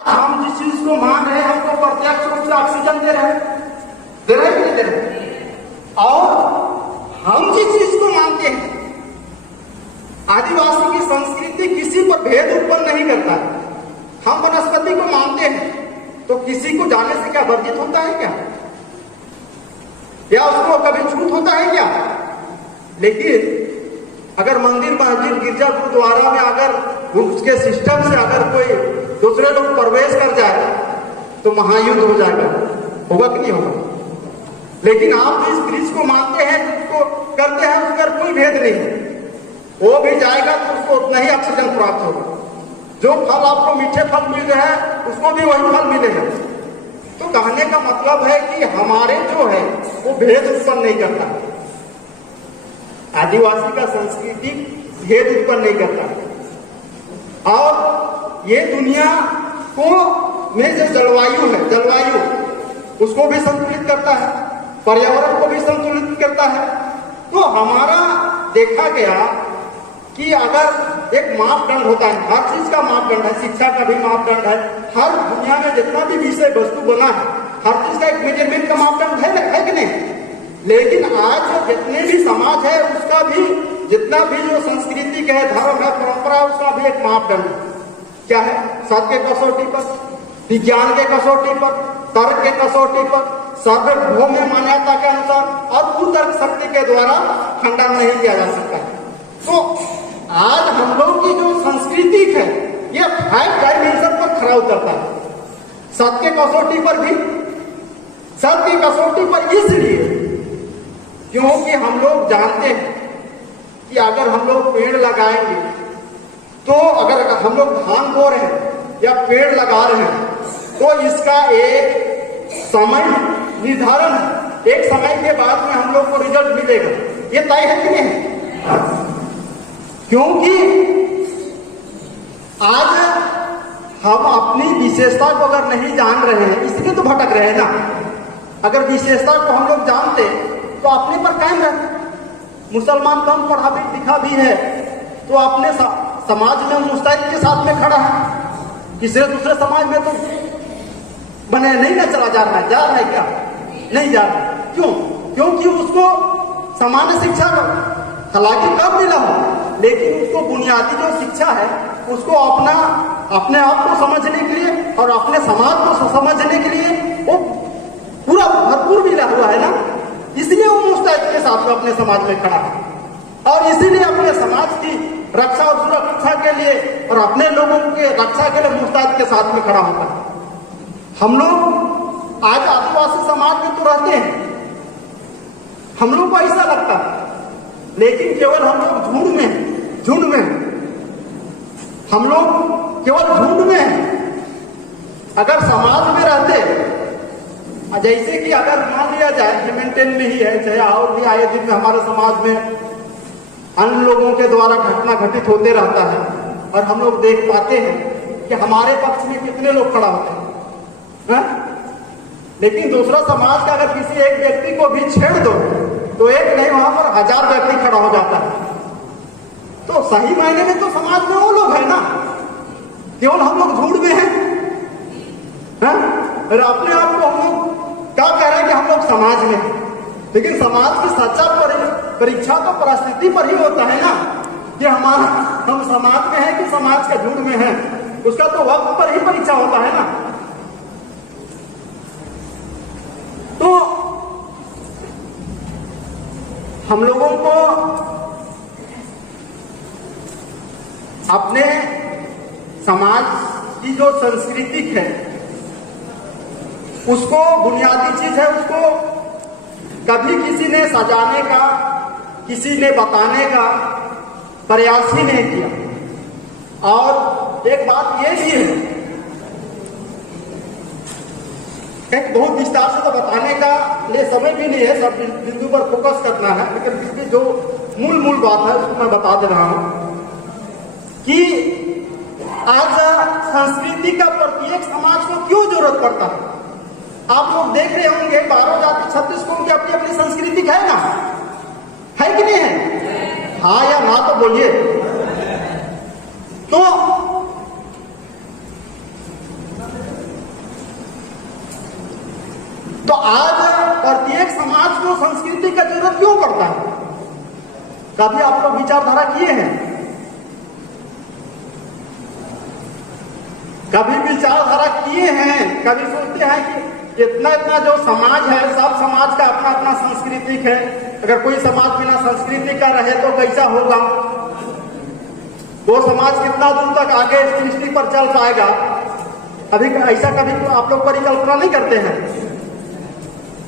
हम जिस चीज को मान रहे हैं हमको प्रत्यक्ष रूप से ऑक्सीजन दे रहे हैं, दे रहे हैं, दे रहे हैं। और हम जिस चीज को मानते हैं, आदिवासी की संस्कृति किसी पर भेद उत्पन्न नहीं करता। हम वनस्पति को मानते हैं तो किसी को जाने से क्या वर्जित होता है क्या, या उसको कभी छूट होता है क्या? लेकिन अगर मंदिर, मस्जिद, गिरजा, गुरुद्वारा में अगर उसके सिस्टम से अगर कोई दूसरे लोग प्रवेश कर जाए तो महायुद्ध हो जाएगा, होगा कि नहीं होगा? लेकिन आप जिस ब्रिज को मानते हैं, जिसको करते हैं, उसका कोई भेद नहीं है। वो भी जाएगा तो उसको उतना ही ऑक्सीजन प्राप्त होगा। जो फल आपको मीठे फल मिल रहे हैं उसको भी वही फल मिलेगा। तो कहने का मतलब है कि हमारे जो है वो भेद उत्पन्न नहीं करता। आदिवासी का संस्कृति भेद उत्पन्न नहीं करता। और ये दुनिया को में जो जलवायु है, जलवायु उसको भी संतुलित करता है, पर्यावरण को भी संतुलित करता है। तो हमारा देखा गया कि अगर एक मापदंड होता है, हर चीज का मापदंड है, शिक्षा का भी मापदंड है, हर दुनिया में जितना भी विषय वस्तु बना है हर चीज का एक मेजरमेंट का मापदंड है कि नहीं? लेकिन आज जितने भी समाज है उसका भी, जितना भी जो संस्कृति है, धर्म है, परंपरा, उसका भी एक मापदंड क्या है? सत्य के कसौटी पर, विज्ञान के कसौटी पर, तर्क के कसौटी पर, सार्वभौम मान्यता के अनुसार और कुतर्क शक्ति के द्वारा खंडन नहीं किया जा सकता। तो आज हम लोग की जो संस्कृति है ये 5 डायमेंशन पर खरा उतरता है। सत्य कसौटी पर भी, सत्य कसौटी पर इसलिए क्योंकि हम लोग जानते हैं कि अगर हम लोग पेड़ लगाएंगे तो अगर हम लोग धान बो रहे हैं या पेड़ लगा रहे हैं तो इसका एक समय निर्धारण है, एक समय के बाद में हम लोग को रिजल्ट मिलेगा। ये तय है कि नहीं? क्योंकि आज हम अपनी विशेषता को अगर नहीं जान रहे हैं इसलिए तो भटक रहे हैं ना। अगर विशेषता को हम लोग जानते तो अपने पर कायम रहते। मुसलमान कम पढ़ा भी लिखा भी है तो अपने समाज में मुस्तैद के साथ में खड़ा है, किसी दूसरे समाज में तो बने नहीं ना चला जा रहा है। जा रहा है क्या? नहीं जा रहा। क्यों? क्योंकि उसको सामान्य शिक्षा हालांकि कब मिला हो, लेकिन उसको बुनियादी जो शिक्षा है उसको अपने आप को समझने के लिए और अपने समाज को समझने के लिए वो पूरा भरपूर मिला हुआ है ना। इसलिए वो मुस्तैद के साथ में अपने समाज में खड़ा है और इसीलिए अपने समाज की रक्षा और सुरक्षा के लिए और अपने लोगों के रक्षा के लिए मुस्तैद के साथ में खड़ा होता है। हम लोग आज आदिवासी समाज में तो रहते हैं, हम लोग को ऐसा लगता है, लेकिन केवल हम लोग झुंड में हम लोग केवल झुंड में हैं। अगर समाज में रहते, जैसे कि अगर मान लिया जाए हेमिल्टन में ही है, चाहे और भी आए दिन में हमारे समाज में अन्य लोगों के द्वारा घटना घटित होते रहता है और हम लोग देख पाते हैं कि हमारे पक्ष में कितने लोग खड़ा होते हैं, लेकिन दूसरा समाज का अगर किसी एक व्यक्ति को भी छेड़ दो तो एक नहीं वहां पर 1000 व्यक्ति खड़ा हो जाता है। तो सही मायने में तो समाज में वो लोग है ना, केवल हम लोग झूठ में हैं। और अपने आप को हम लोग क्या कह रहे हैं कि हम लोग समाज में हैं, लेकिन समाज की सच्चा परीक्षा तो परिस्थिति पर ही होता है ना कि हम समाज में हैं कि समाज का झूठ में है, उसका तो वक्त पर ही परीक्षा होता है ना। तो हम लोगों को अपने समाज की जो संस्कृति है उसको, बुनियादी चीज है, उसको कभी किसी ने सजाने का, किसी ने बताने का प्रयास ही नहीं किया। और एक बात ये भी है, एक बहुत विस्तार से तो बताने का लिए समय भी नहीं है, सब बिंदु पर फोकस करना है, लेकिन इसकी जो मूल बात है उसको मैं बता दे रहा हूं कि आज संस्कृति का प्रत्येक समाज को क्यों जरूरत पड़ता है। आप लोग देख रहे होंगे 12 जाति 36 कौम की अपनी अपनी संस्कृति है ना, है कि नहीं है? हाँ या ना तो बोलिए। तो संस्कृति का जरूरत क्यों पड़ता है? कभी आप लोग विचारधारा किए हैं? कभी विचारधारा किए हैं? कभी सोचते हैं कि इतना इतना जो समाज है, सब समाज का अपना अपना सांस्कृतिक है, अगर कोई समाज बिना संस्कृति का रहे तो कैसा होगा? वो समाज कितना दूर तक आगे इस दृष्टि पर चल पाएगा? अभी ऐसा कभी आप लोग परिकल्पना नहीं करते हैं?